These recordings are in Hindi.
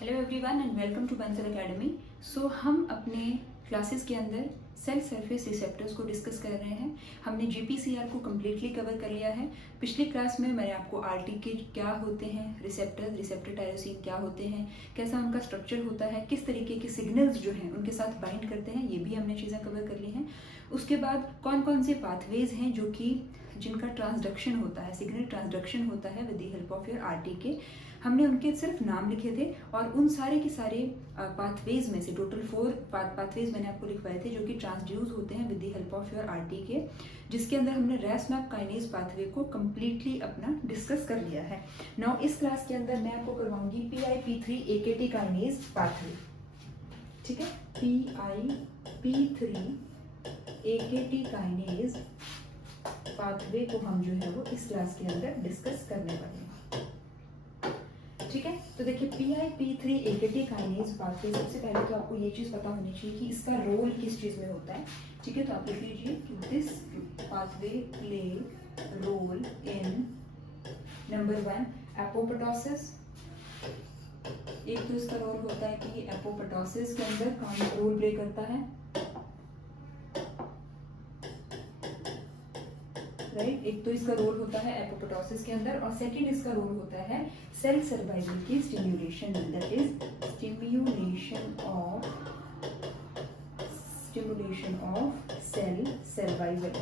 Hello everyone and welcome to Bansal academy. So हम अपने क्लासेस के अंदर सेल सरफेस रिसेप्टर्स को डिस्कस कर रहे हैं। हमने जीपीसीआर को कम्प्लीटली कवर कर लिया है। पिछली क्लास में मैंने आपको आरटी के क्या होते हैं, रिसेप्टर टायरोसिन क्या होते हैं, कैसा उनका स्ट्रक्चर होता है, किस तरीके के सिग्नल्स जो हैं उनके साथ बाइंड करते हैं, ये भी हमने चीज़ें कवर कर ली हैं। उसके बाद कौन कौन से पाथवेज हैं जो कि जिनका ट्रांसडक्शन होता है, सिग्नल ट्रांसडक्शन होता है with the help of your RT के, हमने उनके सिर्फ नाम लिखे थे। और उन सारे के सारे पाथवेज में से टोटल 4 पाथवेज मैंने आपको लिखवाए थे जो कि ट्रांसड्यूस होते हैं with the help of your RT के, जिसके अंदर हमने रैसमैप काइनेज पाथवे को कम्प्लीटली अपना डिस्कस कर लिया है। नाउ इस क्लास के अंदर मैं आपको करवाऊंगी PIP3 AKT काइनेज पाथवे। ठीक है, PIP3 AKT काइनेज पाथवे को हम जो है वो इस क्लास के अंदर डिस्कस करने वाले हैं। ठीक है, तो देखिए PIP3 AKT काइनेज पाथवे, सबसे पहले तो आपको ये चीज पता होनी चाहिए कि इसका रोल किस चीज में होता है। ठीक है, तो आप लिख लीजिए कि this pathway play role in number 1 apoptosis. एक तो इसका रोल होता है कि एपोप्टोसिस के अंदर रोल प्ले करता है, राइट। एक तो इसका रोल होता है एपोप्टोसिस के अंदर, और सेकंड इसका रोल होता है सेल सर्वाइवल की stimulation, that is stimulation of cell survival.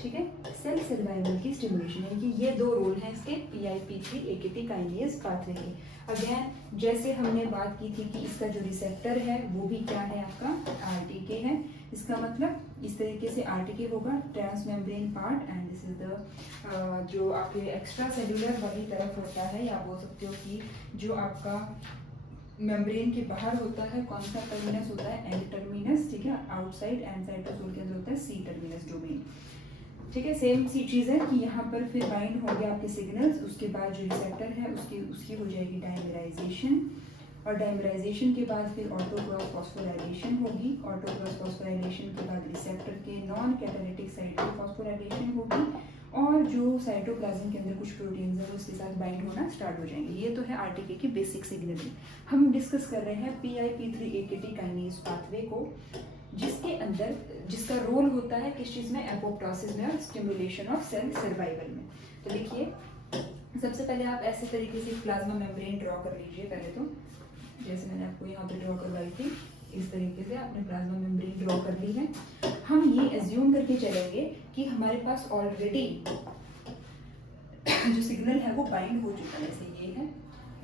ठीक है, सेल सर्वाइवल की स्टिम्युलेशन, यानी कि ये दो रोल हैं इसके PIP3 AKT काइनेज पाथवे के। अगेन जैसे हमने बात की थी कि इसका जो रिसेप्टर है वो भी क्या है, आपका RTK है। इसका मतलब इस तरीके से RTK होगा, transmembrane part, and this is the जो आपके एक्स्ट्रा सेल्यूलर वाली तरफ होता है, या बोल सकते हो कि जो आपका मेम्ब्रेन के बाहर होता है, कौन सा टर्मिनस होता है, एंड टर्मिनस। ठीक है, आउटसाइड एंड साइटोसोल के अंदर होता है C टर्मिनस डोमेन। ठीक है, सेम सी चीज़ है कि यहाँ पर फिर बाइंड होंगे आपके सिग्नल्स, उसके बाद जो रिसेप्टर है उसकी हो जाएगी डायमराइजेशन, और डायमराइजेशन के बाद फिर ऑटोक्रॉस फॉस्फोराइलेशन होगी। ऑटोक्रॉस फॉस्फोराइलेशन के बाद रिसेप्टर के नॉन कैटालिटिक साइट पर फॉस्फोराइलेशन होगी, और जो साइटोप्लाज्म के अंदर कुछ प्रोटीन्स है उसके साथ बाइंड होना स्टार्ट हो जाएंगे। ये तो है आरटीके की बेसिक सिग्नलिंग। हम डिस्कस कर रहे हैं PIP3 AKT काइनेज पाथवे को, जिसके अंदर जिसका रोल होता है किस चीज में, एपोप्टोसिस में और स्टिमुलेशन ऑफ सेल सर्वाइवल में। तो देखिए, सबसे पहले आप ऐसे तरीके से प्लाज्मा मेम्ब्रेन ड्रॉ कर लीजिए। पहले तो जैसे मैंने आपको यहाँ पे ड्रॉ करवाई थी, इस तरीके से आपने प्लाज्मा मेम्ब्रेन ड्रॉ कर ली है। हम ये एज्यूम करके चलेंगे कि हमारे पास ऑलरेडी जो सिग्नल है वो बाइंड हो चुका है। जैसे ये है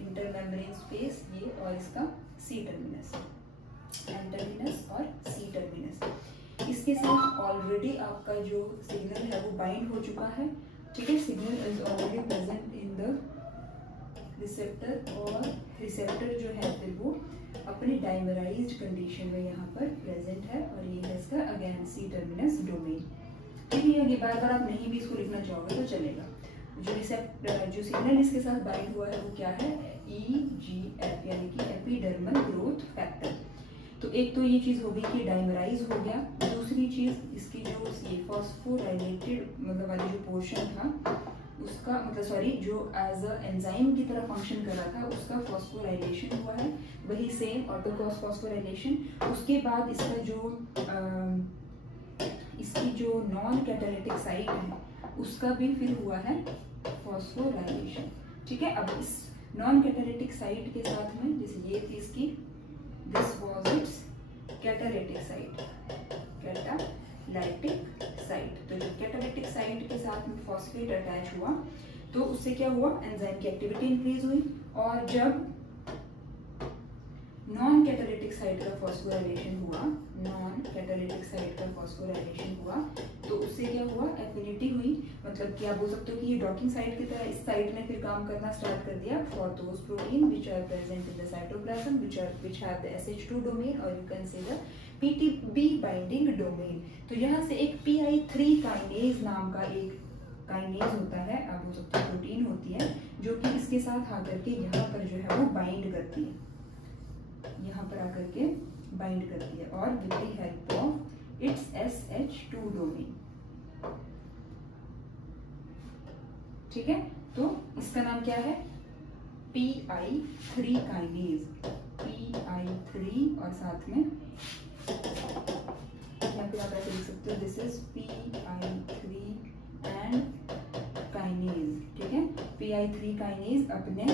इंटरमेम्ब्रेन स्पेस, ये और इसका C टर्मिनस, N टर्मिनस और C टर्मिनस, इसके साथ ऑलरेडी आपका जो सिग्नल है वो बाइंड हो चुका है। ठीक है, signal is already present in the receptor, और रिसेप्टर जो है फिर वो अपने डाइमराइज्ड कंडीशन में यहाँ पर प्रेजेंट है, और ये है इसका अगेन C टर्मिनस डोमेन। ठीक है, ये बार बार आप नहीं भी इसको लिखना चाहोगे तो चलेगा। जो सिग्नल इसके साथ बाइंड हुआ है वो क्या है, EGF, यानी कि एपिडर्मल ग्रोथ फैक्टर। तो एक तो ये चीज होगी कि डाइमराइज हो गया। दूसरी चीज इसकी जो फॉस्फोराइलेटेड मतलब वाली जो पोर्शन था उसका मतलब जो एज अ एंजाइम की तरह फंक्शन कर रहा था उसका फॉस्फोराइलेशन हुआ है, वही सेम ऑटोक्रॉस फॉस्फोराइलेशन। उसके बाद इसकी जो नॉन कैटालिटिक साइट है उसका भी फिर हुआ है फॉस्फोराइलेशन। ठीक है, अब इस नॉन कैटालिटिक साइट के साथ में जैसे ये थी इसकी, this was it's catalytic site, तो जब कैटालिटिक साइट के साथ में फॉस्फेट अटैच हुआ तो उससे क्या हुआ, एंजाइम की एक्टिविटी इंक्रीज हुई। और जब नॉन कैटालिटिक साइट का फॉस्फोराइलेशन हुआ, तो उससे क्या हुआ, एफिनिटी हुई। मतलब कि आप बोल सकते हो कि ये डॉकिंग साइट की तरह इस साइट ने फिर काम करना स्टार्ट कर दिया for those protein which are present in the cytoplasm which have the SH2 domain, और you can say the PTB binding domain. तो यहाँ से एक PI3 काइनेज नाम का एक काइनेज होता है, आप बोल सकते हो प्रोटीन होती है, जो कि इसके साथ आकर के यहाँ पर जो है वो बाइंड करती है, यहाँ पर आकर के बाइंड करती है, और with the help of its SH2 domain. ठीक है, तो इसका नाम क्या है, PI3 काइनेज, PI3 और साथ में यहाँ पे आप ऐसे लिख सकते हो, this is PI3 and kinase, ठीक है। PI3 काइनेज अपने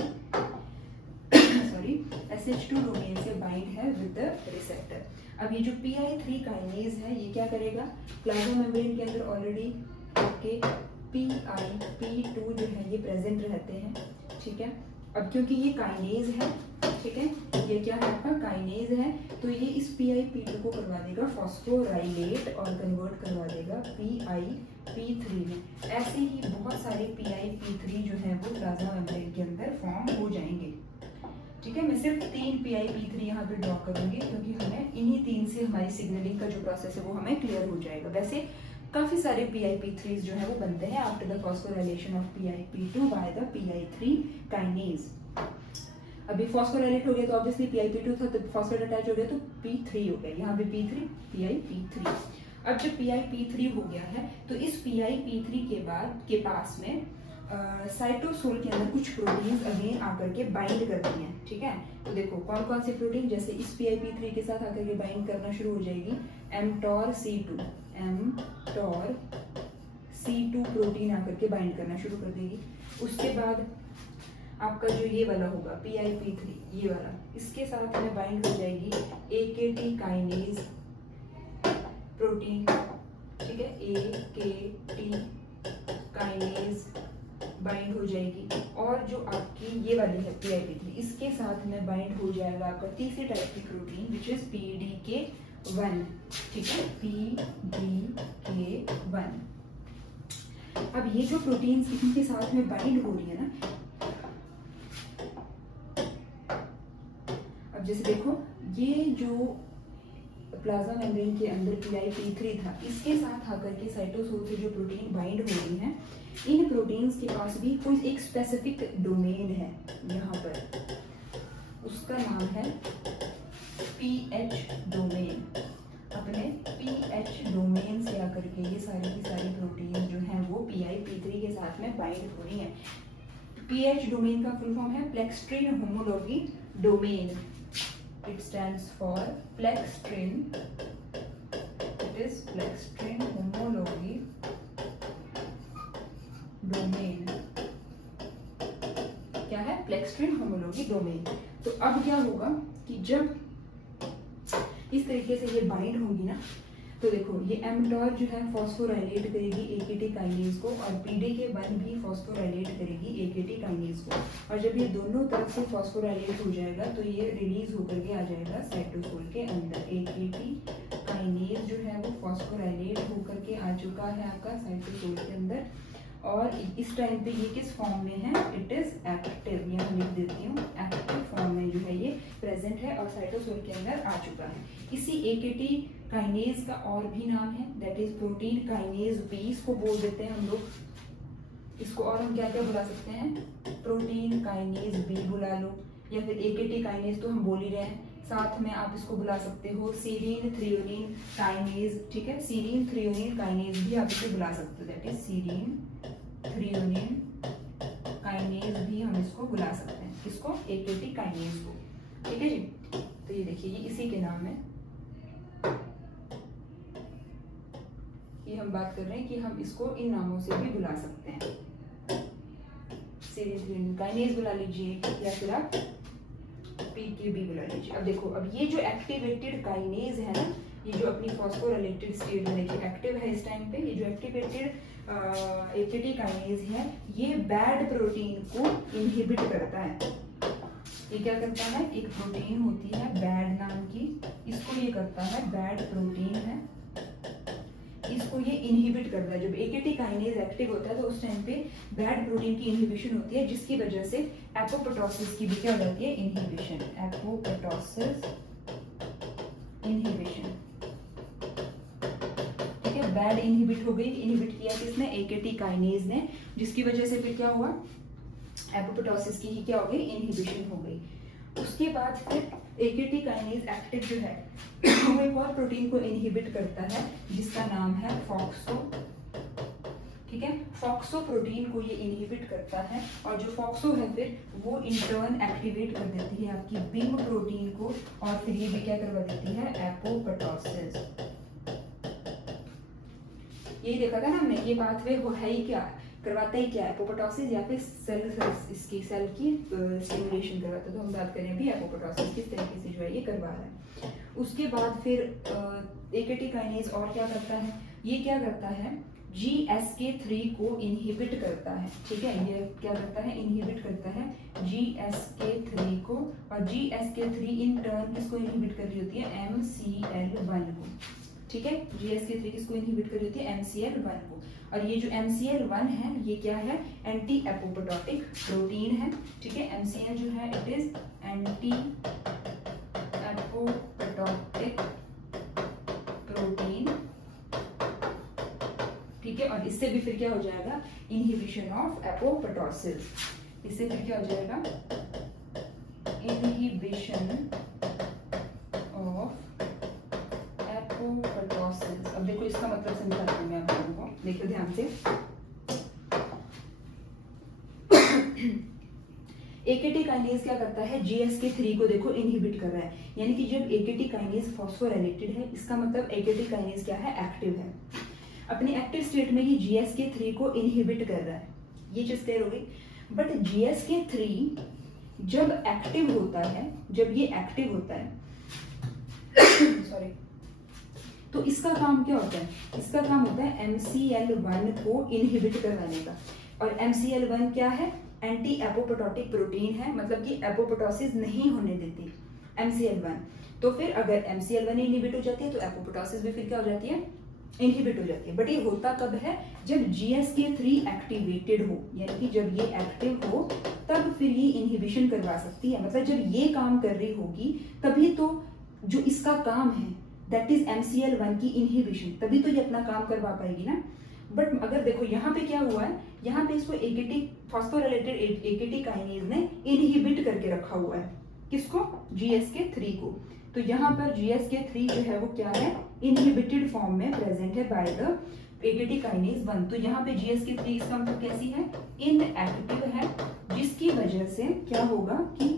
सॉरी SH2 डोमेन से बाइंड है विद द रिसेप्टर। अब ये जो PI3 काइनेज है ये क्या करेगा, प्लाज्मा मेम्ब्रेन के अंदर ऑलरेडी आपके PIP2 जो है ये प्रेजेंट रहते हैं, ठीक है। अब क्योंकि ये काइनेज है, ठीक है, ये क्या है आपका काइनेज है, तो ये इस PIP2 को करवा देगा फॉस्फोराइलेट और कन्वर्ट करवा देगा PIP3 में। ऐसे ही बहुत सारे PIP3 जो है वो प्लाज्मा मेम्ब्रेन के अंदर फॉर्म हो जाएंगे, ठीक है। मैं सिर्फ 3 PIP3 यहाँ पे ड्रॉ करूंगी क्योंकि हमें इन्हीं 3 से हमारी सिग्नलिंग का जो प्रोसेस है वो हमें क्लियर हो जाएगा। वैसे काफी सारे PIP3 जो है वो बनते हैं after the phosphorylation of PIP2 by the PI3 kinase. अभी फॉस्फोराइलेट हो गया तो ऑब्वियसली PIP2 था, तो फॉस्फेट अटैच हो गया तो P3 हो गया, यहाँ पे P3 PIP3। अब जब PIP3 हो गया है तो इस PIP3 के बाद के पास में साइटोसोल के अंदर कुछ प्रोटीन्स अगेन आकर के बाइंड करती हैं, ठीक है। तो देखो कौन कौन से प्रोटीन, जैसे इस PIP3 के साथ आकर के बाइंड करना शुरू हो जाएगी mTORC2, mTORC2 प्रोटीन आकर के बाइंड करना शुरू कर देगी। उसके बाद आपका जो ये वाला होगा PIP3, ये वाला, इसके साथ में बाइंड हो जाएगी AKT काइनेज प्रोटीन, ठीक है, AKT काइनेज बाइंड हो जाएगी। और जो आपकी ये वाली है PIP3, इसके साथ में बाइंड हो जाएगा आपका तीसरी टाइप की प्रोटीन विच इज PDK1, ठीक है, PDK1। अब ये जो प्रोटीन्स इनके साथ में बाइंड हो रही है ना, अब जैसे देखो ये जो प्लाज्मा मेम्ब्रेन के अंदर PIP3 था, इसके साथ आकर के साइटोसोल से जो प्रोटीन बाइंड हो रही हैं, इन प्रोटीन्स के पास भी कोई एक स्पेसिफिक डोमेन है यहाँ पर, उसका नाम है PH डोमेन। अपने PH डोमेन से आकर के ये सारी की सारी प्रोटीन जो हैं वो PIP3 के साथ में बाइंड हो रही हैं। PH डोमेन का फुल फॉर्म है pleckstrin homology domain. It stands for plextrin. It is plextrin homology domain. क्या है? plextrin homology domain. तो अब क्या होगा कि जब इस तरीके से ये बाइंड होगी ना, तो देखो ये mTOR जो है फॉस्फोराइलेट करेगी AKT काइनेज को और PDK1 भी फॉस्फोराइलेट करेगी AKT काइनेज को। और जब ये दोनों तरफ से फॉस्फोराइलेट हो जाएगा तो ये रिलीज होकर के आ जाएगा साइटोसोल के अंदर। AKT काइनेज जो है वो फॉस्फोराइलेट होकर के आ चुका है आपका साइटोसोल के अंदर, और इस टाइम पे ये किस फॉर्म में है, इट इज एक्टिव। यहाँ लिख देती हूँ, एक्टिव फॉर्म में जो है ये प्रेजेंट है और साइटोसोल के अंदर आ चुका है। इसी AKT काइनेज का और भी नाम है, that is protein kinase B, इसको बोल देते हैं हम लोग। इसको और हम क्या क्या बुला सकते हैं, प्रोटीन काइनेज बी बुला लो, या फिर AKT काइनेज तो हम बोल ही रहे हैं, साथ में आप इसको बुला सकते हो सीरीन थ्रियोनिन काइनेज, ठीक है, सीरीन थ्रियोनिन काइनेज भी आप इसे बुला सकते हो, that is serine threonine kinase भी हम इसको बुला सकते हैं, इसको AKT काइनेज को, ठीक है जी। तो ये देखिए ये इसी के नाम है, ये हम बात कर रहे हैं कि हम इसको इन नामों से भी बुला सकते हैं, सीरीन थ्रियोनिन काइनेज बुला लीजिए या फिर आप PKB बुला लीजिए। अब देखो अब ये जो एक्टिवेटेड काइनेज है ना, ये जो अपनी फॉस्फोराइलेटेड स्टेट में देखिए एक्टिव है इस टाइम पे, ये जो एक्टिवेटेड AKT काइनेज है ये बैड प्रोटीन को इनहिबिट करता है। ये क्या करता है, एक प्रोटीन होती है बैड नाम की, इसको ये करता है, बैड प्रोटीन है, इसको ये इनहिबिट करता है। जब AKT काइनेज एक्टिव होता है तो उस टाइम पे बैड प्रोटीन की इनहिबिशन होती है, जिसकी वजह से एपोप्टोसिस की भी क्या हो जाती है, इनहिबिशन, एपोप्टोसिस इनहिबिशन, ठीक है। बैड इनहिबिट हो गई, इनहिबिट किया किसने, AKT काइनेज ने, जिसकी वजह से फिर क्या हुआ, एपोप्टोसिस की ही क्या हो गई, इनहिबिशन हो गई। उसके बाद फिर AKT काइनेज एक्टिव जो है वो एक और प्रोटीन को इनहिबिट करता है जिसका नाम है फॉक्सो, ठीक है। फॉक्सो प्रोटीन को ये इनहिबिट करता है और जो फॉक्सो है फिर वो इंटर्न एक्टिवेट कर देती है आपकी बिम प्रोटीन को और फिर ये भी क्या करवा देती है, एपोप्टोसिस। यही देखा था ना हमने, ये पाथवे है ही क्या, करवाता ही क्या, एपोप्टोसिस या फिर इसकी सेल की स्टिमुलेशन करवाता है। तो हम बात करें अभी एपोप्टोसिस किस तरीके से जो है ये करवा रहा है। उसके बाद फिर एकेटी काइनेज और क्या करता है, ये क्या करता है, GSK3 को इनहिबिट करता है। ठीक है, ये क्या करता है, इनहिबिट करता है GSK3 को, और GSK3 इन टर्न किसको इनहिबिट कर रही होती है, MCL1 को। ठीक है, GSK3 किसको इनहिबिट कर रही होती है, MCL1 को। और ये जो MCL1 है ये क्या है, एंटी एपोप्टोटिक प्रोटीन है। ठीक है, MCL जो है it is anti apoptotic protein. ठीक है, और इससे भी फिर क्या हो जाएगा, इनहिबिशन ऑफ एपोप्टोसिस। इससे फिर क्या हो जाएगा, इनहिबिशन ऑफ एपोप्टोसिस। अब देखो इसका मतलब समझाती हूँ मैं आप लोगों को, देखो ध्यान से। एकेटी काइनेज क्या करता है, GSK3 को देखो इनहिबिट कर रहा है, यानी कि जब एकेटी काइनेज फॉस्फोराइलेटेड है इसका मतलब एकेटी काइनेज क्या है, एक्टिव है। अपने एक्टिव स्टेट में ही GSK3 को इनहिबिट कर रहा है, ये चीज क्लियर हो गई। बट GSK3 जब एक्टिव होता है, जब ये एक्टिव होता है सॉरी, तो इसका काम क्या होता है, इसका काम होता है MCL1 को इनहिबिट करवाने का। और MCL1 क्या है, एंटी एपोप्टोटिक प्रोटीन है, मतलब कि एपोप्टोसिस नहीं होने देती MCL1। तो फिर अगर MCL1 इनहिबिट हो जाती है तो एपोप्टोसिस भी फिर क्या हो जाती है, इनहिबिट हो जाती है। बट ये होता कब है, जब GSK3 एक्टिवेटेड हो, यानी कि जब ये एक्टिव हो तब फिर ये इनहिबिशन करवा सकती है। मतलब जब ये काम कर रही होगी तभी तो जो इसका काम है दैट इज MCL1 की इनहिबिशन, तभी तो ये अपना काम करवा पाएगी ना। बट अगर देखो यहाँ पे क्या हुआ है, यहाँ पे इसको एकेटी फॉस्फोराइलेटेड एकेटी काइनेज ने इनहिबिट करके रखा हुआ है, किसको, GSK3 को। तो यहाँ पर GSK3 जो है वो क्या है, इनहिबिटेड फॉर्म में प्रेजेंट है बाय द एकेटी काइनेज 1। तो यहाँ पे GSK3 इसका मतलब कैसी है, इनएक्टिव है, जिसकी वजह से क्या होगा कि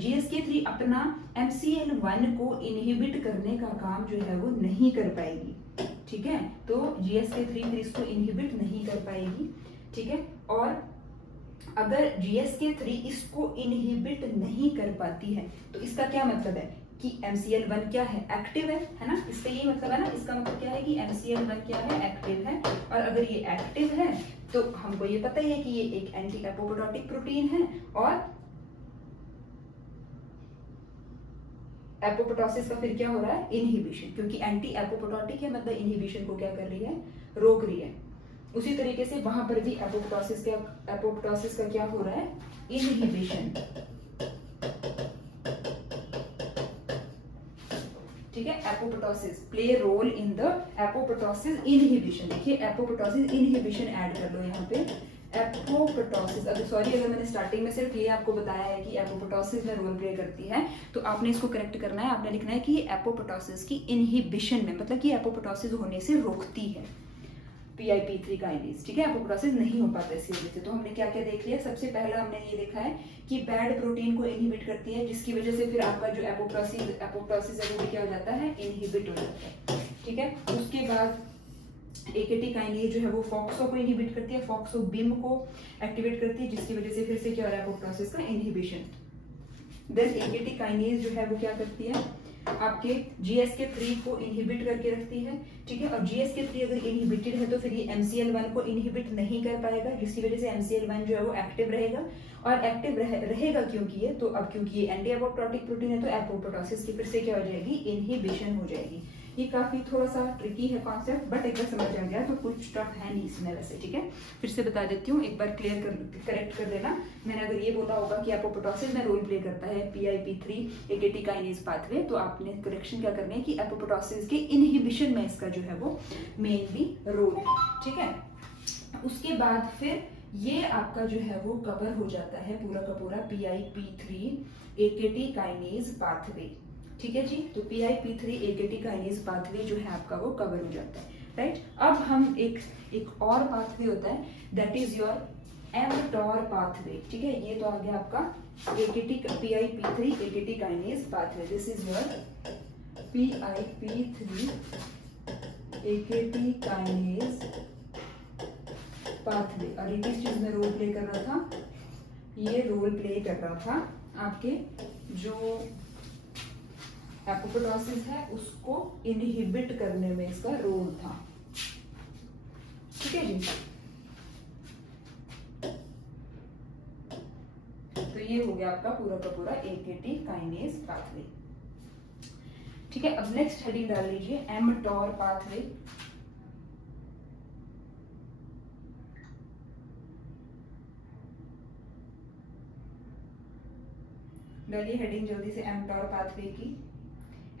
GSK3 अपना MCL1 को इनहिबिट करने का काम जो है वो नहीं कर पाएगी। ठीक है, तो GSK3 फिर इसको इनहिबिट नहीं कर पाएगी। ठीक है, और अगर GSK3 इसको इनहिबिट नहीं कर पाती है तो इसका क्या मतलब है कि MCL1 क्या है, एक्टिव है ना, इसका यही मतलब है ना। इसका मतलब क्या है कि MCL1 क्या है, एक्टिव है। और अगर ये एक्टिव है तो हमको ये पता ही है कि ये एक एंटी एपोप्टोटिक प्रोटीन है और एपोप्टोसिस का फिर क्या हो रहा है, इनहिबिशन, क्योंकि एंटी एपोप्टोटिक है मतलब इनहिबिशन को क्या कर रही है, रोक रही है। उसी तरीके से वहां पर भी एपोप्टोसिस का क्या हो रहा है, इनहिबिशन। ठीक है, apoptosis play role in the apoptosis inhibition. देखिए एपोप्टोसिस इनहिबिशन ऐड कर लो यहाँ पे, एपोप्टोसिस। अगर सॉरी अगर मैंने स्टार्टिंग में सिर्फ ये आपको बताया है कि एपोप्टोसिस में रोल प्ले करती है, तो आपने इसको करेक्ट करना है। आपने लिखना है कि एपोप्टोसिस की इनहिबिशन में, मतलब कि एपोप्टोसिस होने से रोकती है PIP3 काइनेज। ठीक है, एपोप्टोसिस नहीं हो पाता इसी वजह से। तो हमने क्या क्या देख लिया, सबसे पहला हमने ये देखा है कि बैड प्रोटीन को इनहिबिट करती है, जिसकी वजह से फिर आपका जो एपोप्टोसिस है वो क्या हो जाता है, इनहिबिट हो जाता है। ठीक है, उसके बाद एकेटी काइनेज जो है वो फॉक्सो को इनहिबिट करती है, फॉक्सो बिम को एक्टिवेट करती है, जिसकी वजह से फिर से क्या हो रहा है, एपोप्टोसिस का इनहिबिशन। देन एकेटी काइनेज जो है वो क्या करती है, आपके GSK3 को इनहिबिट करके रखती है। ठीक है, और GSK3 अगर इनहिबिटेड है तो फिर ये MCL1 को इनहिबिट नहीं कर पाएगा, जिसकी वजह से MCL1 जो है वो एक्टिव रहेगा। और एक्टिव रहेगा क्योंकि ये, तो अब क्योंकि ये एंटी एपोप्टोटिक प्रोटीन है तो एपोप्टोसिस की फिर से क्या हो जाएगी, इनहिबिशन हो जाएगी। ये काफी थोड़ा सा ट्रिकी है कॉन्सेप्ट, बट एक बार समझ आ गया तो कुछ टफ है नहीं इसमें वैसे। ठीक है, फिर से बता देती हूँ, एक बार करेक्ट कर देना। मैंने अगर ये बोला होगा कि एपोप्टोसिस में रोल प्ले करता है PIP3 एकेटी काइनेज पाथवे, तो आपने करेक्शन क्या करनी है कि एपोप्टोसिस के इनहिबिशन में इसका जो है वो मेनली रोल है। ठीक है, उसके बाद फिर ये आपका जो है वो कवर हो जाता है पूरा का पूरा PIP3 एकेटी काइनेज पाथवे। ठीक है जी, तो PIP3 एकेटी काइनेज पाथवे जो है आपका वो कवर हो जाता है। राइट। अब हम एक और पाथवे होता है, that is your mTOR pathway, ठीक है। ये तो आ गया आपका AKT PIP3 AKT kinase pathway. This is your PIP3 AKT kinase pathway. और ये किस चीज में रोल प्ले कर रहा था? ये रोल प्ले कर रहा था आपके जो एपोप्टोसिस है उसको इनहिबिट करने में इसका रोल था, ठीक है जी। तो ये हो गया आपका पूरा का पूरा AKT काइनेज पाथवे, ठीक है। अब नेक्स्ट हेडिंग डाल लीजिए mTOR पाथवे। डालिए हेडिंग जल्दी से mTOR पाथवे की।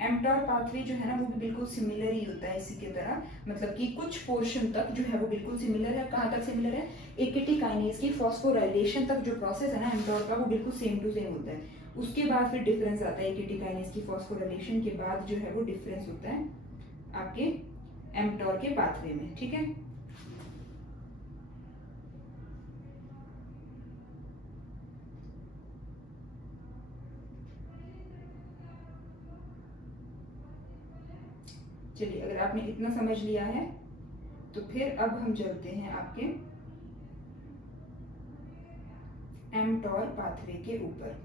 mTOR पाथवे जो है ना वो भी बिल्कुल सिमिलर ही होता है इसी की तरह, मतलब कि कुछ पोर्शन तक जो है वो बिल्कुल सिमिलर है। कहाँ तक सिमिलर है? AKT काइनेज की फॉस्फोराइलेशन तक जो प्रोसेस है ना mTOR का, वो बिल्कुल सेम टू सेम होता है। उसके बाद फिर डिफरेंस आता है, AKT काइनेज की फॉस्फोराइलेशन के बाद जो है वो डिफरेंस होता है आपके mTOR के पाथवे में, ठीक है। चलिए, अगर आपने इतना समझ लिया है तो फिर अब हम चलते हैं आपके mTOR पाथवे के ऊपर।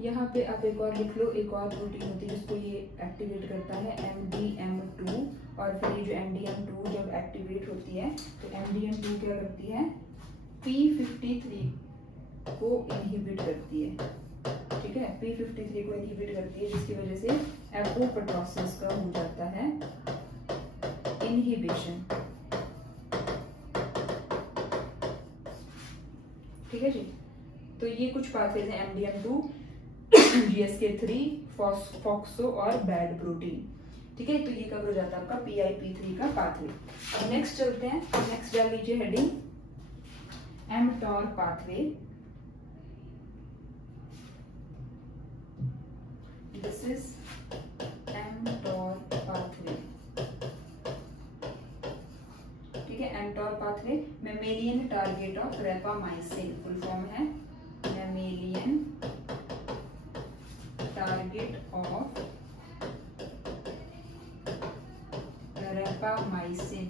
यहाँ पे आप एक और लिख लो, एक और प्रोटीन होती है जिसको ये एक्टिवेट करता है, MDM2। और फिर ये जो MDM2 जब एक्टिवेट होती है तो MDM2 क्या करती है? P53 को इनहिबिट करती है, ठीक है। P53 को इनहिबिट करती है जिसकी वजह से एपोप्टोसिस का हो जाता है इनहिबिशन, ठीक है जी। तो ये कुछ पाथवेज हैं, MDM2, GSK3, फॉक्सो और बैड प्रोटीन, ठीक है। तो ये कवर हो जाता है आपका PIP3 का पाथवे। अब नेक्स्ट चलते हैं, नेक्स्ट डाल लीजिए heading mTOR pathway. This is mTOR pathway, ठीक है। mTOR pathway mammalian target of rapamycin, full form है मेमेलियन टारगेट ऑफ रेपामाइसिन,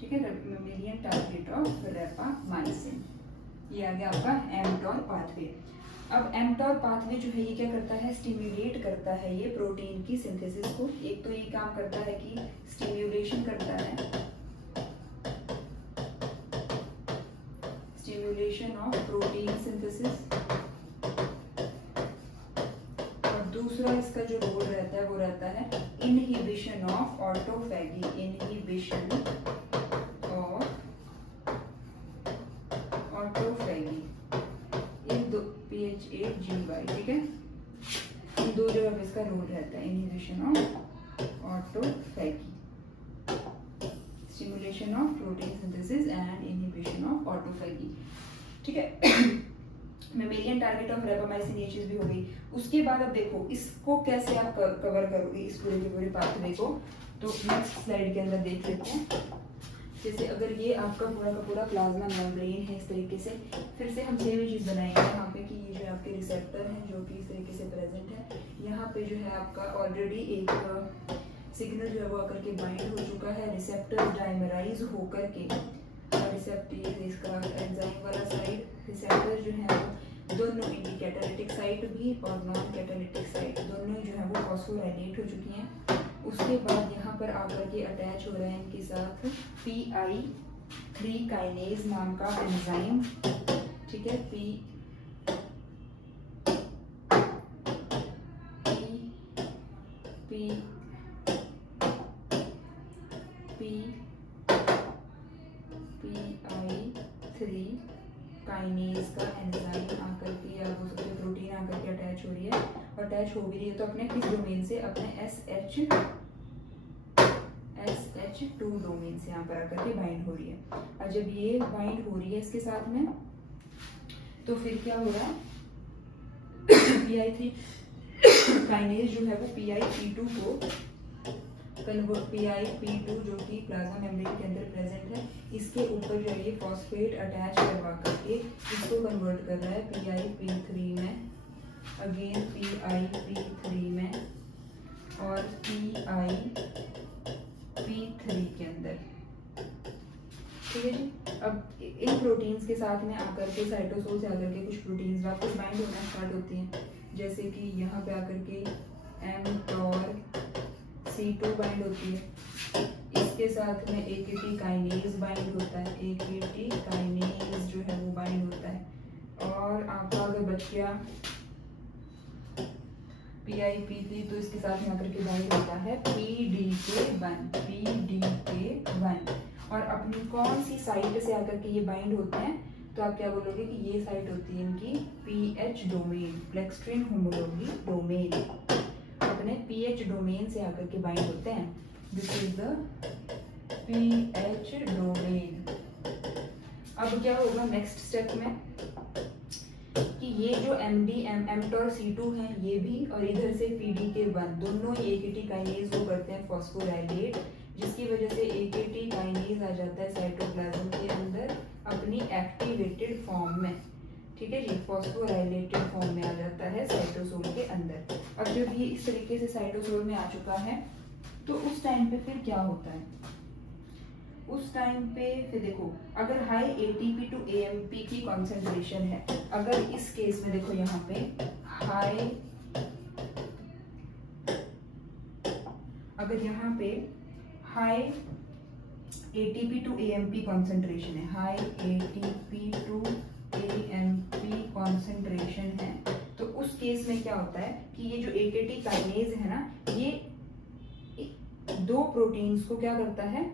ठीक है। मेमेलियन टारगेट ऑफ रेपामाइसिन, ये आ गया आपका mTOR पाथवे। अब mTOR पाथवे जो है ये क्या करता है? स्टिम्युलेट करता है ये प्रोटीन की सिंथेसिस को। एक तो ये काम करता है कि स्टिम्युलेशन करता है, स्टिम्युलेशन ऑफ प्रोटीन सिंथेसिस। दूसरा इसका जो रोल रहता है वो रहता है inhibition of autophagy, inhibition of autophagy इन दो PHAGY, ठीक है। इन दो जगह इसका रोल रहता है, inhibition of autophagy, stimulation of protein synthesis and inhibition of autophagy, ठीक है। मेमेलियन टारगेट ऑफ रेपामाइसिन ये चीज भी हो गई। उसके बाद अब देखो इसको कैसे आप कवर करोगे इस पूरे के पूरे पाथवे को, तो नेक्स्ट स्लाइड के अंदर देख लेते हैं। जैसे अगर ये आपका पूरा का पूरा प्लाज्मा मेम्ब्रेन है इस तरीके से, फिर से हम सेम चीज बनाएंगे यहाँ पे कि ये जो आपके रिसेप्टर हैं जो कि इस तरीके से प्रेजेंट है, यहाँ पे जो है आपका ऑलरेडी एक सिग्नल जो है वो आकर के बाइंड हो चुका है, रिसेप्टर डाइमराइज होकर के, रिसेप्टर इसका एंजाइम वाला साइड, रिसेप्टर जो है वो दोनों इनकी कैटालिटिक साइट भी और नॉन कैटालिटिक साइट दोनों जो है वो फॉस्फोराइलेट हो चुकी हैं। उसके बाद यहाँ पर आकर के अटैच हो रहे हैं इनके साथ PI3 काइनेज नाम का एंजाइम, ठीक है। PI3 काइनेज का एंजाइम आकर के या वो सबसे प्रोटीन आकर के अटैच हो रही है, और अटैच हो भी रही है तो अपने किस डोमेन से? अपने PH2 डोमेन से यहाँ पर आकर के बाइंड हो रही है। और जब ये बाइंड हो रही है इसके साथ में, तो फिर क्या हो रहा है, PI3 काइनेज जो है वो PIP2 को कन्वर्ट, PIP2 जो कि प्लाज्मा मेम्ब्रेन के अंदर प्रेजेंट है, इसके ऊपर जो है ये फॉस्फेट अटैच करवा करके इसको कन्वर्ट कर रहा है PIP3 में, अगेन PIP3 में और PIP3 के अंदर। ठीक है जी। अब इन प्रोटीन्स के साथ में आकर के साइटोसोल से आकर के कुछ प्रोटीन्स वापस बाइंड होना स्टार्ट होती हैं, जैसे कि यहाँ पे आकर के mTORC2 बाइंड होती है। इसके साथ में AKT काइनेज बाइंड होता है, AKT काइनेज जो है वो बाइंड होता है। और आपका अगर बच गया PIP3, तो इसके साथ में आकर के बाइंड होता है PDK1। और अपनी कौन सी साइट से आकर के ये बाइंड होते हैं, तो आप क्या बोलोगे कि ये साइट होती है इनकी PH डोमेन, प्लेक्सट्रिन होमोलॉगी डोमेन। अपने PH डोमेन से आकर के बाइंड होते हैं, this is the PH domain. अब क्या होगा नेक्स्ट स्टेप में कि ये जो mTORC2 है ये भी, और इधर से PDK1, दोनों ही AKT काइनेज को करते हैं फॉस्फोराइलेट, जिसकी वजह से AKT काइनेज आ जाता है साइटोप्लाज्म के अंदर अपनी एक्टिवेटेड फॉर्म में। ठीक है जी, फॉस्फोराइलेटेड फॉर्म में आ जाता है साइटोसोल के अंदर। अब जब ये इस तरीके से साइटोसोल में आ चुका है, तो उस टाइम पे फिर क्या होता है, उस टाइम पे फिर देखो, अगर हाई ATP टू AMP की कॉन्सेंट्रेशन है, अगर इस केस में देखो यहाँ पे हाई, अगर यहाँ पे high ATP to AMP concentration है, high ATP to AMP concentration है, तो उस केस में क्या होता है कि ये जो AKT काइनेज है ना, ये दो प्रोटीन्स को क्या करता है,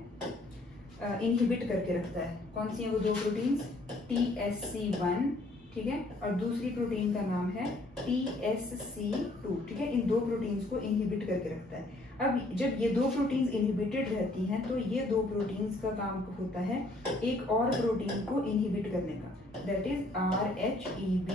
इनहिबिट करके रखता है। कौन सी है वो दो प्रोटीन्स, TSC1, ठीक है, और दूसरी प्रोटीन का नाम है TSC2। ठीक है, इन दो प्रोटीन्स को इनहिबिट करके रखता है। अब जब ये दो प्रोटीन्स इनहिबिटेड रहती हैं, तो ये दो प्रोटीन्स का काम होता है एक और प्रोटीन को इनहिबिट करने का, दैट इज RHEB।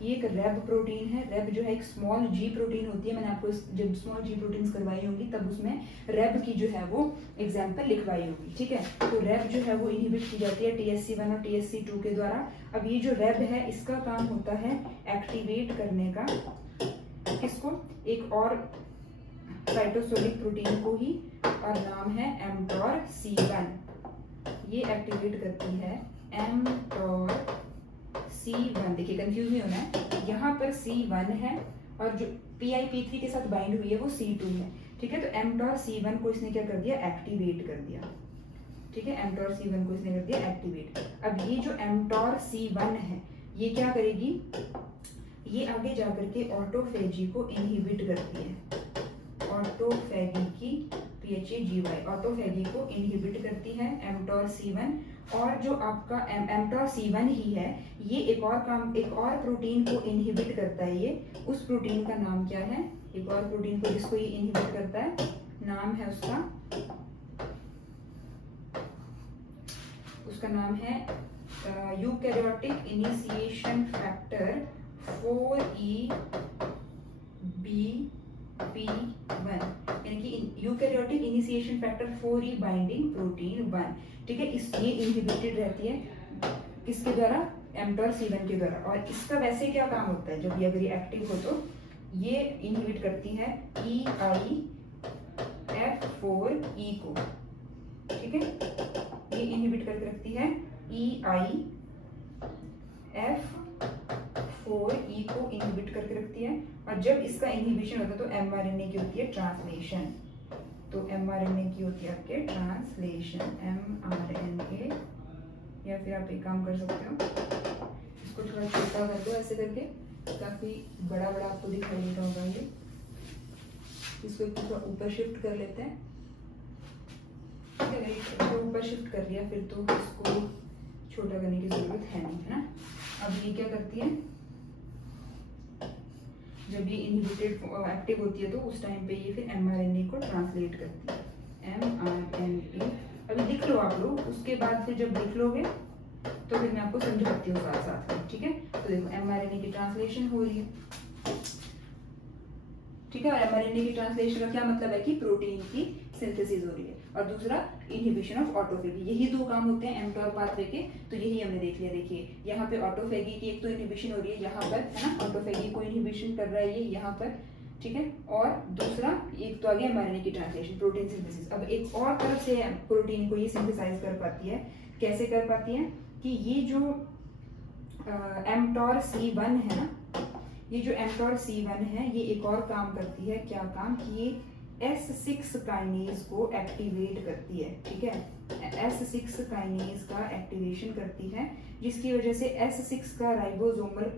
ये एक रेब प्रोटीन है। रेब जो है एक स्मॉल जी प्रोटीन होती है, मैंने आपको जब स्मॉल जी प्रोटीन्स करवाई होंगी तब उसमें रेब की जो है वो एग्जाम्पल लिखवाई होगी। ठीक है, तो रेब जो है वो इनहिबिट की जाती है TSC1 और TSC2 के द्वारा। अब ये जो रेब है इसका काम होता है एक्टिवेट करने का, किसको, एक और साइटोसोलिक प्रोटीन को ही, और नाम है mTORC1। ये एक्टिवेट करती है mTORC1। देखिए कंफ्यूज नहीं होना है, यहाँ पर C1 है और जो PIP3 के साथ बाइंड हुई है वो C2 है। ठीक है, तो mTORC1 को इसने क्या कर दिया, एक्टिवेट कर दिया। ठीक है, mTORC1 को इसने कर दिया एक्टिवेट। अब ये जो mTORC1 है ये क्या करेगी, ये आगे जाकर के ऑटोफेजी को इनहिबिट करती है, ऑटोफेगी की PHEGY, ऑटोफेगी को इनहिबिट करती है mTORC1। और जो आपका mTORC1 ही है, ये एक और काम, एक और प्रोटीन को इनहिबिट करता है। ये उस प्रोटीन का नाम क्या है, एक और प्रोटीन को जिसको ये इनहिबिट करता है, नाम है उसका, उसका नाम है यूकैरियोटिक इनिशिएशन फैक्टर 4EBP1, यानी कि eukaryotic initiation factor 4E binding protein 1। ठीक है, इस ये इनहिबिटेड रहती है किसके द्वारा, mTORC1 के द्वारा। और इसका वैसे क्या काम होता है, जब ये अगर ये एक्टिव हो तो ये इनहिबिट करती है EIF4E को। ठीक है, ये इनहिबिट करके रखती है EIF4E को इनहिबिट करके रखती है। और जब इसका इनहिबिशन होता है तो mRNA की होती है ट्रांसलेशन, तो mRNA की होती है आपके ट्रांसलेशन, mRNA। या फिर आप एक काम कर सकते हो, इसको थोड़ा छोटा कर दो ऐसे करके, काफी बड़ा बड़ा आपको दिखाई देता होगा ये। इसको थोड़ा ऊपर शिफ्ट कर लेते हैं। ठीक है, इसको ऊपर शिफ्ट कर लिया, फिर तो इसको छोटा करने की जरूरत है नहीं, है ना। अब ये क्या करती है, जब ये इनहिबिटेड एक्टिव होती है तो उस टाइम पे ये फिर mRNA को ट्रांसलेट करती है। mRNA, अभी लिख लो आप लोग, उसके बाद फिर जब लिख लोगे तो फिर मैं आपको समझाती हूँ साथ साथ में, ठीक है। तो देखो mRNA की ट्रांसलेशन हो रही है, ठीक है। और mRNA की ट्रांसलेशन का क्या मतलब है कि प्रोटीन की सिंथेसिस हो रही है, और दूसरा इनहिबिशन ऑफ ऑटोफेगी। यही दो काम होते हैं mTOR पाथवे के, तो यही हमने देख लिया। देखिए यहाँ पे ऑटोफेगी की एक तो इनहिबिशन हो रही है यहाँ पर, है ना, ऑटोफेगी को इनहिबिशन कर रहा है ये यहाँ पर, ठीक है। और दूसरा एक तो आ गया mRNA की ट्रांसलेशन, प्रोटीन सिंथेसिस। अब एक और तरफ से प्रोटीन को ये सिंथेसाइज कर पाती है, कैसे कर पाती है कि ये जो mTOR C1 है ना, ये जो mTOR C1 है ये एक और काम करती है। क्या काम? कि ये S6 काइनेज को एक्टिवेट करती है, ठीक है। S6 काइनेज का एक्टिवेशन करती है, जिसकी वजह से S6 का राइबोसोमल,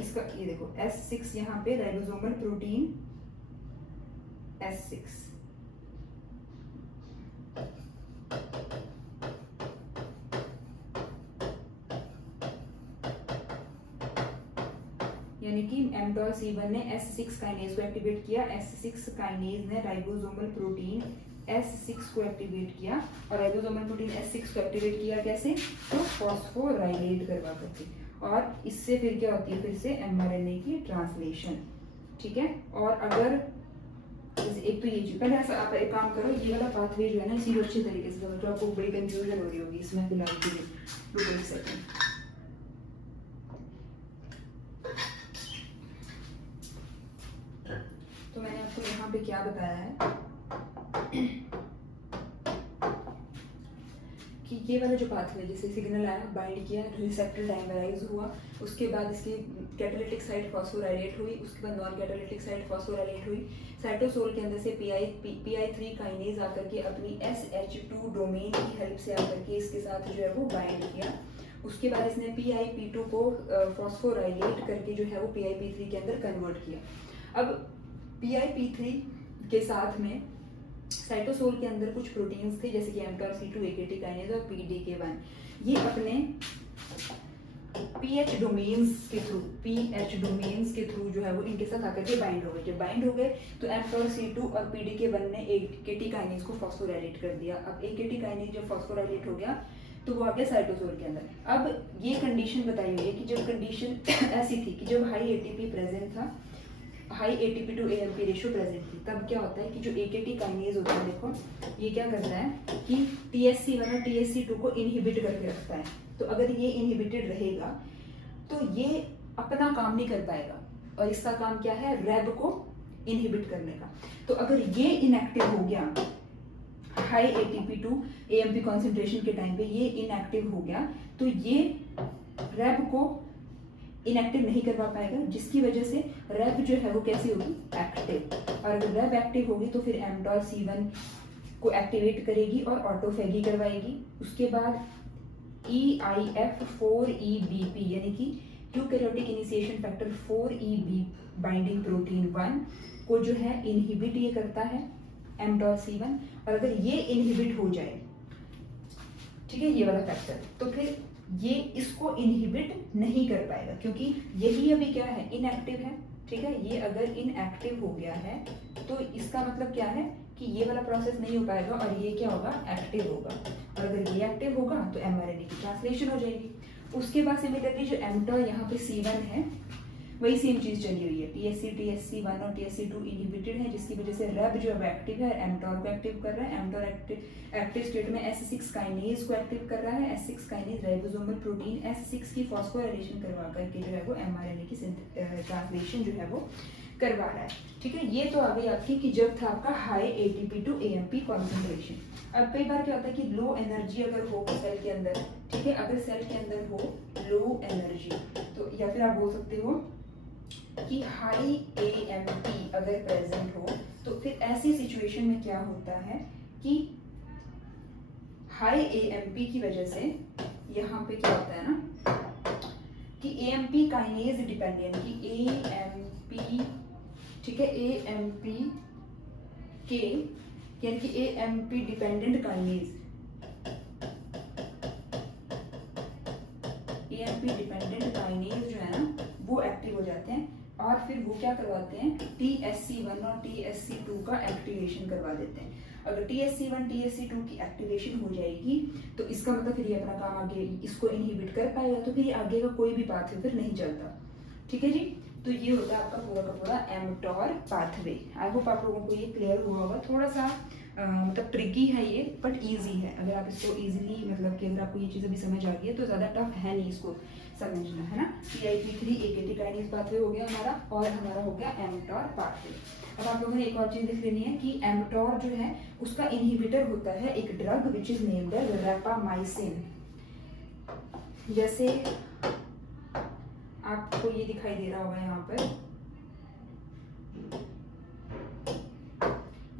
इसका ये देखो S6 यहाँ पे राइबोसोमल प्रोटीन S6, यानी कि mTOR C1 ने S6 काइनेज को एक्टिवेट किया, S6 काइनेज ने राइबोसोमल प्रोटीन S6 को एक्टिवेट किया, और राइबोसोमल प्रोटीन S6 को एक्टिवेट किया कैसे? तो फॉस्फोराइलेट करवा करके, और इससे फिर क्या होती है? फिर से mRNA की ट्रांसलेशन, ठीक है। और अगर एक तो ये चीज, पहले ऐसा आप एक काम करो, ये वाला पाथवे जो है ना इसी को अच्छे तरीके से समझो, आपको बड़ी कंफ्यूजन हो रही होगी इसमें फिलहाल के लिए। रुको एक सेकंड, तो मैंने आपको यहाँ पे क्या बताया है कि ये वाला जो पाथवे, जैसे सिग्नल आया, बाइंड किया, रिसेप्टर डाइमराइज हुआ, उसके बाद इसकी कैटालिटिक साइट फॉस्फोराइलेट हुई, उसके बाद नॉन कैटालिटिक साइट फॉस्फोराइलेट हुई, साइटोसोल के अंदर से PI3 काइनेज आकर के अपनी SH2 डोमेन की हेल्प से आकर के इसके साथ जो है वो बाइंड किया। उसके बाद इसने PIP2 को फॉस्फोराइलेट करके जो है वो PIP3 के अंदर कन्वर्ट किया। अब PIP3 के साथ में साइटोसोल के अंदर कुछ प्रोटीन्स थे, जैसे कि mTOR C2 AKT काइनेज और PDK1, ये अपने पीएच डोमेन्स के थ्रू जो है वो इनके साथ आकर के बाइंड हो गए। जब बाइंड हो गए तो mTOR C2 और PDK1 ने AKT काइनेज को फॉस्फोराइलेट कर दिया। अब AKT काइनेज जब फॉस्फोराइलेट हो गया तो वो आ गया साइटोसोल के अंदर। अब ये कंडीशन बताई हुई है कि जब कंडीशन ऐसी थी कि जब हाई एटीपी प्रेजेंट था, high ATP to AMP ratio present थी, तब क्या होता है कि जो एकेटी काइनेज होता है, देखो ये क्या करता है कि TSC1 और TSC2 को इनहिबिट करके रखता है। तो अगर ये इनहिबिटेड रहेगा तो ये अपना काम नहीं कर पाएगा, और इसका काम क्या है? रैब को इनहिबिट करने का। तो अगर ये इनएक्टिव हो गया, high ATP to AMP concentration के टाइम पे ये इनएक्टिव हो गया, तो ये रैब को इनएक्टिव नहीं करवा पाएगा, जिसकी वजह से रैब जो है वो कैसी होगी? एक्टिव। और अगर रैब एक्टिव होगी तो फिर mTOR C1 को एक्टिवेट करेगी और ऑटोफेगी करवाएगी। उसके बाद EIF4EBP यानी कि eukaryotic initiation factor 4EB binding protein 1 को जो है इनहिबिट ये करता है mTOR C1, और अगर ये इनहिबिट हो जाए, ठीक है, ये वाला फैक्टर, तो फिर ये इसको इनहिबिट नहीं कर पाएगा, क्योंकि यही अभी क्या है? इनएक्टिव है, ठीक है। ये अगर इनएक्टिव हो गया है तो इसका मतलब क्या है कि ये वाला प्रोसेस नहीं हो पाएगा, और ये क्या होगा? एक्टिव होगा। और अगर ये एक्टिव होगा तो mRNA की ट्रांसलेशन हो जाएगी। उसके बाद सिमिलरली जो mTOR यहाँ पे C1 है, वही सेम चीज चली हुई है। TSC1 और TSC2 इनहिबिटेड है, जिसकी वजह से रैब जो है एक्टिव है, mTOR को एक्टिव कर रहा है। mTOR एक्टिव स्टेट में S6 काइनेज को एक्टिव कर रहा है। S6 kinase ribosomal protein S6 की फॉस्फोराइलेशन करवा करके जो है वो mRNA की ट्रांसलेशन जो है वो करवा रहा है, ठीक है। ये तो आ गई आपकी कि जब था आपका high ATP to AMP concentration. अब कई बार क्या होता है कि लो एनर्जी अगर हो सेल के अंदर, ठीक है, अगर सेल के अंदर हो लो एनर्जी, तो या फिर आप बोल सकते हो कि हाई AMP अगर प्रेजेंट हो, तो फिर ऐसी सिचुएशन में क्या होता है कि हाई AMP की वजह से यहाँ पे क्या होता है ना कि AMP काइनेज डिपेंडेंट की AMP, ठीक है, AMP के यानी कि AMP dependent kinase, AMP dependent kinase जो है ना वो एक्टिव हो जाते हैं, और फिर वो क्या करवाते हैं? TSC1 और TSC2 का एक्टिवेशन करवा देते हैं। अगर TSC1 TSC2 की एक्टिवेशन हो जाएगी तो इसका मतलब फिर ये अपना काम आगे इसको इनहिबिट कर पाएगा, तो फिर ये आगे का कोई भी पाथवे फिर नहीं चलता। ठीक है जी, तो ये होता है आपका पूरा का पूरा mTOR पाथवे। आई होप आप लोगों को ये क्लियर हुआ होगा। थोड़ा सा मतलब ट्रिकी है ये, बट इजी है। अगर आप इसको इजीली मतलब कि अगर आपको ये चीज़ अभी समझ आ गई है तो ज़्यादा टफ है नहीं इसको समझना, है ना। PIP3 AKT काइनेज पाथवे हो गया हमारा, और हमारा हो गया mTOR पाथवे। अब आप लोगों ने एक और चीज़ लिख लेनी है कि mTOR जो है उसका इनहिबिटर होता है एक drug which is named as rapamycin. जैसे आपको ये दिखाई दे रहा होगा यहाँ पर,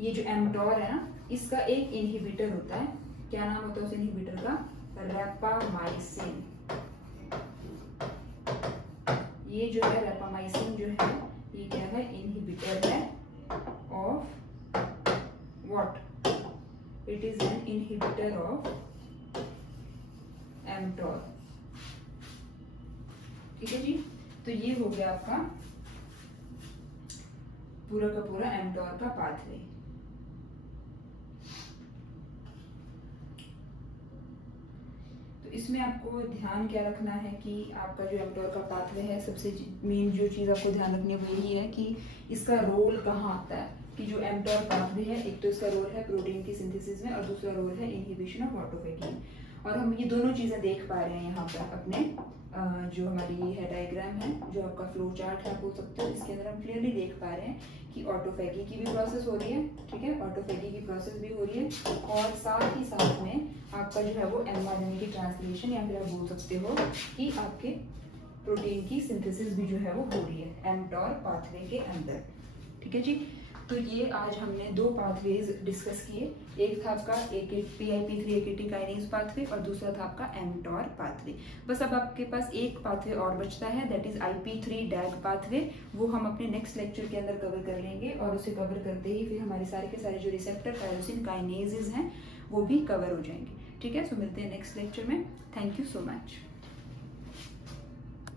ये जो mTOR है ना, इसका एक इनहिबिटर होता है। क्या नाम होता है उस इनहिबिटर का? रैपामाइसिन। ये जो है रैपामाइसिन जो है ये क्या है? इनहिबिटर है of what? It is an inhibitor of mTOR। ठीक है जी, तो ये हो गया आपका पूरा का पूरा mTOR का पाथवे। तो इसमें आपको ध्यान क्या रखना है कि आपका जो mTOR का पाथवे है, सबसे मेन जो चीज़ आपको ध्यान रखनी है वो यही है कि इसका रोल कहाँ आता है। कि जो mTOR पाथवे है, एक तो इसका रोल है प्रोटीन की सिंथेसिस में और दूसरा रोल है इनहिबिशन ऑफ ऑटोफेगी। और हम ये दोनों चीज़ें देख पा रहे हैं यहाँ पर अपने जो हमारी ये है डायग्राम है, जो आपका फ्लो चार्ट है आप बोल सकते हो, इसके अंदर हम क्लियरली देख पा रहे हैं कि ऑटोफेगी की भी प्रोसेस हो रही है। ठीक है, ऑटोफेगी की प्रोसेस भी हो रही है, और साथ ही साथ में आपका जो है वो mRNA की ट्रांसलेशन, या फिर आप बोल सकते हो कि आपके प्रोटीन की सिंथेसिस भी जो है वो हो रही है mTOR पाथवे के अंदर। ठीक है जी, तो ये आज हमने दो पाथवेज डिस्कस किए। एक था आपका PIP3 AKT काइनेज पाथवे और दूसरा था आपका mTOR पाथवे। बस अब आपके पास एक पाथवे और बचता है, that is IP3 DAG pathway. वो हम अपने नेक्स्ट लेक्चर के अंदर कवर कर लेंगे, और उसे कवर करते ही फिर हमारे सारे के सारे जो रिसेप्टर टायरोसिन काइनेजेस हैं वो भी कवर हो जाएंगे। ठीक है, सो मिलते हैं नेक्स्ट लेक्चर में। Thank you so much.